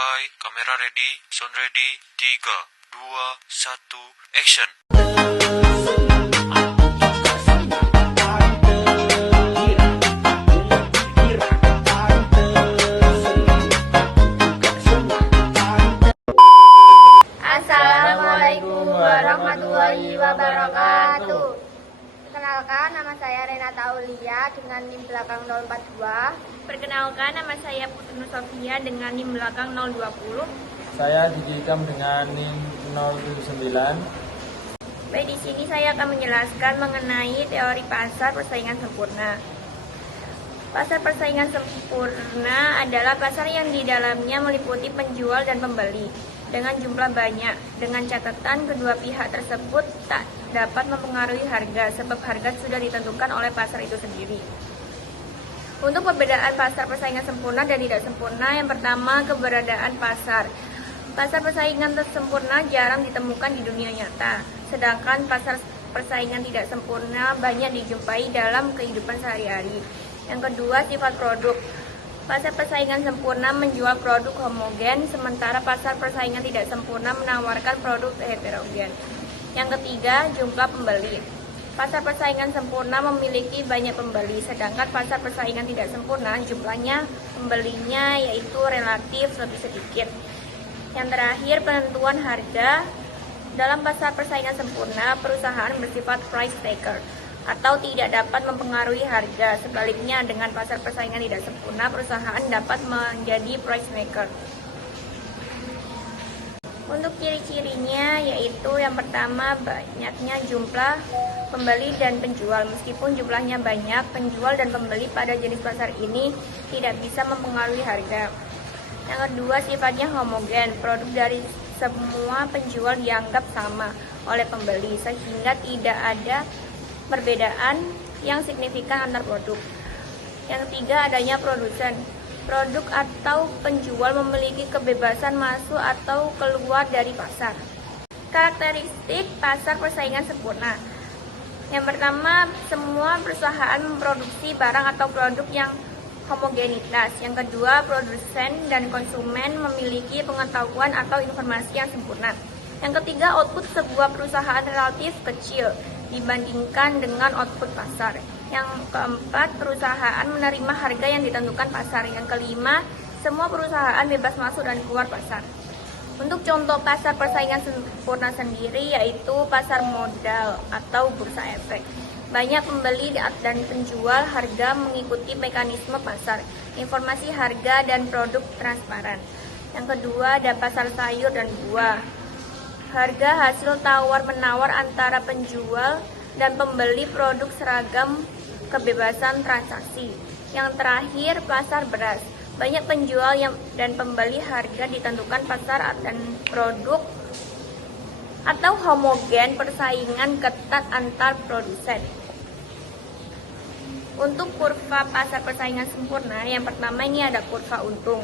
Standby, kamera ready, sound ready, 3, 2, 1, action. Assalamualaikum warahmatullahi wabarakatuh. Perkenalkan, nama saya Renata Aulia dengan NIM belakang 042. Perkenalkan, nama saya Putri Nur Sofia dengan NIM belakang 020. Saya Didi Ikam dengan NIM 079. Baik, di sini saya akan menjelaskan mengenai teori pasar persaingan sempurna. Pasar persaingan sempurna adalah pasar yang di dalamnya meliputi penjual dan pembeli dengan jumlah banyak, dengan catatan kedua pihak tersebut tak dapat mempengaruhi harga sebab harga sudah ditentukan oleh pasar itu sendiri. Untuk perbedaan pasar persaingan sempurna dan tidak sempurna, yang pertama, keberadaan pasar. Pasar persaingan sempurna jarang ditemukan di dunia nyata, sedangkan pasar persaingan tidak sempurna banyak dijumpai dalam kehidupan sehari-hari. Yang kedua, sifat produk. Pasar persaingan sempurna menjual produk homogen, sementara pasar persaingan tidak sempurna menawarkan produk heterogen. Yang ketiga, jumlah pembeli. Pasar persaingan sempurna memiliki banyak pembeli, sedangkan pasar persaingan tidak sempurna jumlahnya pembelinya yaitu relatif lebih sedikit. Yang terakhir, penentuan harga. Dalam pasar persaingan sempurna, perusahaan bersifat price taker atau tidak dapat mempengaruhi harga. Sebaliknya, dengan pasar persaingan tidak sempurna, perusahaan dapat menjadi price maker. Untuk ciri-cirinya yaitu yang pertama, banyaknya jumlah pembeli dan penjual. Meskipun jumlahnya banyak, penjual dan pembeli pada jenis pasar ini tidak bisa mempengaruhi harga. Yang kedua, sifatnya homogen. Produk dari semua penjual dianggap sama oleh pembeli sehingga tidak ada perbedaan yang signifikan antar produk. Yang ketiga, adanya produsen. Produk atau penjual memiliki kebebasan masuk atau keluar dari pasar. Karakteristik pasar persaingan sempurna. Yang pertama, semua perusahaan memproduksi barang atau produk yang homogenitas. Yang kedua, produsen dan konsumen memiliki pengetahuan atau informasi yang sempurna. Yang ketiga, output sebuah perusahaan relatif kecil dibandingkan dengan output pasar. Yang keempat, perusahaan menerima harga yang ditentukan pasar. Yang kelima, semua perusahaan bebas masuk dan keluar pasar. Untuk contoh pasar persaingan sempurna sendiri yaitu pasar modal atau bursa efek. Banyak pembeli dan penjual, harga mengikuti mekanisme pasar. Informasi harga dan produk transparan. Yang kedua, ada pasar sayur dan buah. Harga hasil tawar-menawar antara penjual dan pembeli produk seragam, kebebasan transaksi. Yang terakhir, pasar beras. Banyak penjual dan pembeli, harga ditentukan pasar dan produk atau homogen, persaingan ketat antar produsen. Untuk kurva pasar persaingan sempurna, yang pertama ini ada kurva untung.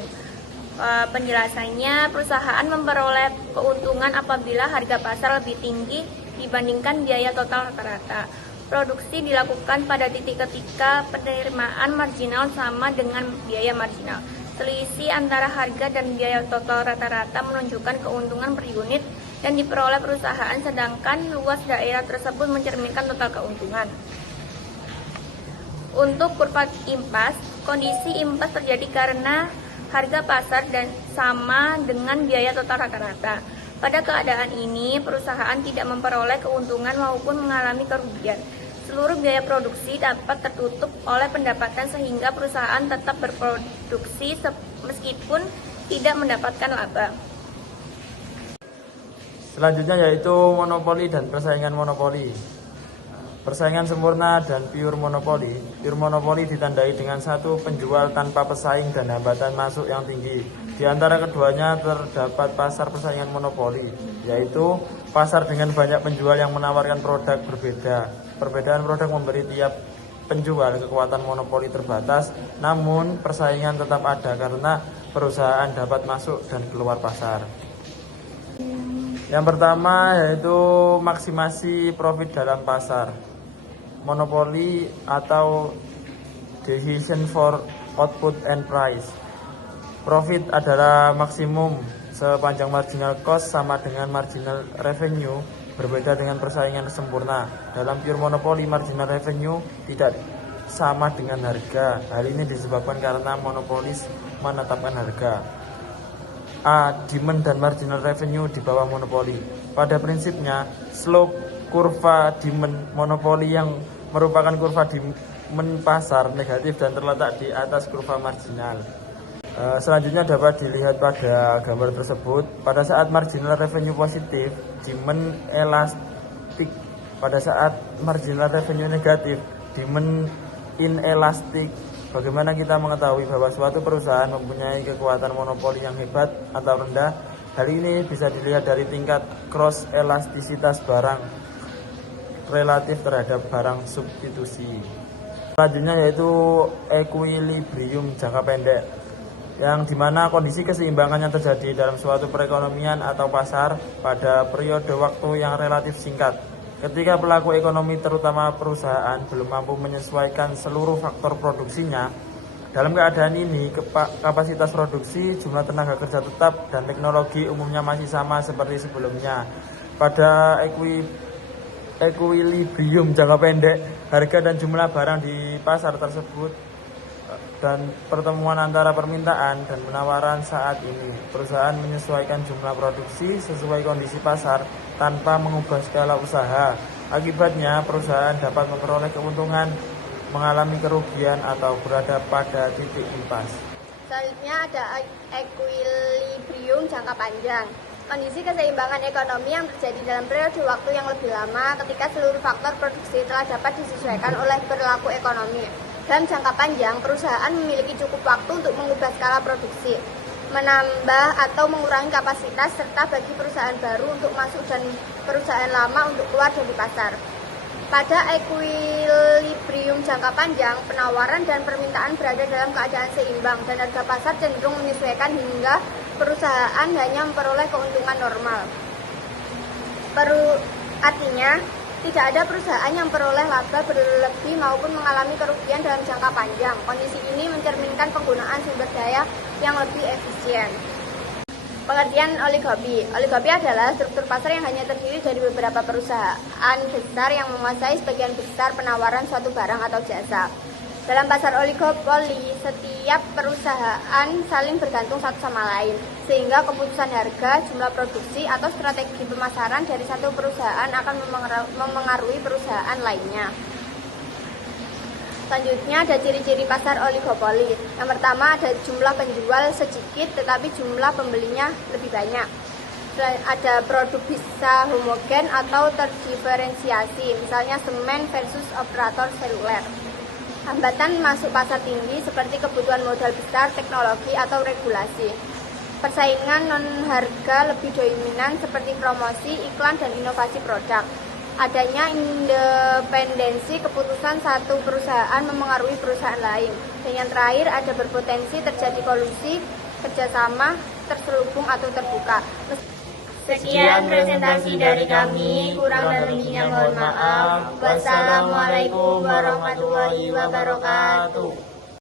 Penjelasannya, perusahaan memperoleh keuntungan apabila harga pasar lebih tinggi dibandingkan biaya total rata-rata. Produksi dilakukan pada titik ketika penerimaan marginal sama dengan biaya marginal. Selisih antara harga dan biaya total rata-rata menunjukkan keuntungan per unit yang diperoleh perusahaan, sedangkan luas daerah tersebut mencerminkan total keuntungan. Untuk kurva impas, kondisi impas terjadi karena harga pasar dan sama dengan biaya total rata-rata. Pada keadaan ini, perusahaan tidak memperoleh keuntungan maupun mengalami kerugian. Seluruh biaya produksi dapat tertutup oleh pendapatan sehingga perusahaan tetap berproduksi meskipun tidak mendapatkan laba. Selanjutnya yaitu monopoli dan persaingan monopoli. Persaingan sempurna dan pure monopoli. Pure monopoli ditandai dengan satu, penjual tanpa pesaing dan hambatan masuk yang tinggi. Di antara keduanya terdapat pasar persaingan monopoli, yaitu pasar dengan banyak penjual yang menawarkan produk berbeda. Perbedaan produk memberi tiap penjual kekuatan monopoli terbatas, namun persaingan tetap ada karena perusahaan dapat masuk dan keluar pasar. Yang pertama yaitu maksimasi profit dalam pasar. Monopoli atau decision for output and price. Profit adalah maksimum sepanjang marginal cost sama dengan marginal revenue, berbeda dengan persaingan sempurna. Dalam pure monopoly, marginal revenue tidak sama dengan harga. Hal ini disebabkan karena monopolis menetapkan harga. A. Demand dan marginal revenue di bawah monopoli. Pada prinsipnya, slope kurva demand monopoli yang merupakan kurva demand pasar negatif dan terletak di atas kurva marginal. Selanjutnya dapat dilihat pada gambar tersebut. Pada saat marginal revenue positif, demand elastik. Pada saat marginal revenue negatif, demand inelastik. Bagaimana kita mengetahui bahwa suatu perusahaan mempunyai kekuatan monopoli yang hebat atau rendah? Hal ini bisa dilihat dari tingkat cross elastisitas barang relatif terhadap barang substitusi. Selanjutnya yaitu equilibrium jangka pendek, yang dimana kondisi keseimbangan yang terjadi dalam suatu perekonomian atau pasar pada periode waktu yang relatif singkat. Ketika pelaku ekonomi terutama perusahaan belum mampu menyesuaikan seluruh faktor produksinya, dalam keadaan ini kapasitas produksi, jumlah tenaga kerja tetap, dan teknologi umumnya masih sama seperti sebelumnya. Pada equilibrium jangka pendek, harga dan jumlah barang di pasar tersebut dan pertemuan antara permintaan dan penawaran saat ini, perusahaan menyesuaikan jumlah produksi sesuai kondisi pasar tanpa mengubah skala usaha. Akibatnya, perusahaan dapat memperoleh keuntungan, mengalami kerugian, atau berada pada titik impas. Selanjutnya ada equilibrium jangka panjang. Kondisi keseimbangan ekonomi yang terjadi dalam periode waktu yang lebih lama ketika seluruh faktor produksi telah dapat disesuaikan oleh perilaku ekonomi. Dalam jangka panjang, perusahaan memiliki cukup waktu untuk mengubah skala produksi, menambah atau mengurangi kapasitas, serta bagi perusahaan baru untuk masuk dan perusahaan lama untuk keluar dari pasar. Pada equilibrium jangka panjang, penawaran dan permintaan berada dalam keadaan seimbang dan harga pasar cenderung menyesuaikan hingga perusahaan hanya memperoleh keuntungan normal. Artinya, tidak ada perusahaan yang memperoleh laba berlebih maupun mengalami kerugian dalam jangka panjang. Kondisi ini mencerminkan penggunaan sumber daya yang lebih efisien. Pengertian oligopi. Oligopi adalah struktur pasar yang hanya terdiri dari beberapa perusahaan besar yang menguasai sebagian besar penawaran suatu barang atau jasa. Dalam pasar oligopoli, setiap perusahaan saling bergantung satu sama lain, sehingga keputusan harga, jumlah produksi, atau strategi pemasaran dari satu perusahaan akan memengaruhi perusahaan lainnya. Selanjutnya ada ciri-ciri pasar oligopoli. Yang pertama ada jumlah penjual sedikit tetapi jumlah pembelinya lebih banyak. Ada produk bisa homogen atau terdiferensiasi, misalnya semen versus operator seluler. Hambatan masuk pasar tinggi seperti kebutuhan modal besar, teknologi, atau regulasi. Persaingan non-harga lebih dominan seperti promosi, iklan, dan inovasi produk. Adanya independensi keputusan satu perusahaan memengaruhi perusahaan lain. Dan yang terakhir ada berpotensi terjadi kolusi, kerjasama, terselubung, atau terbuka. Sekian presentasi dari kami, kurang dan lebihnya mohon maaf. Wassalamualaikum warahmatullahi wabarakatuh.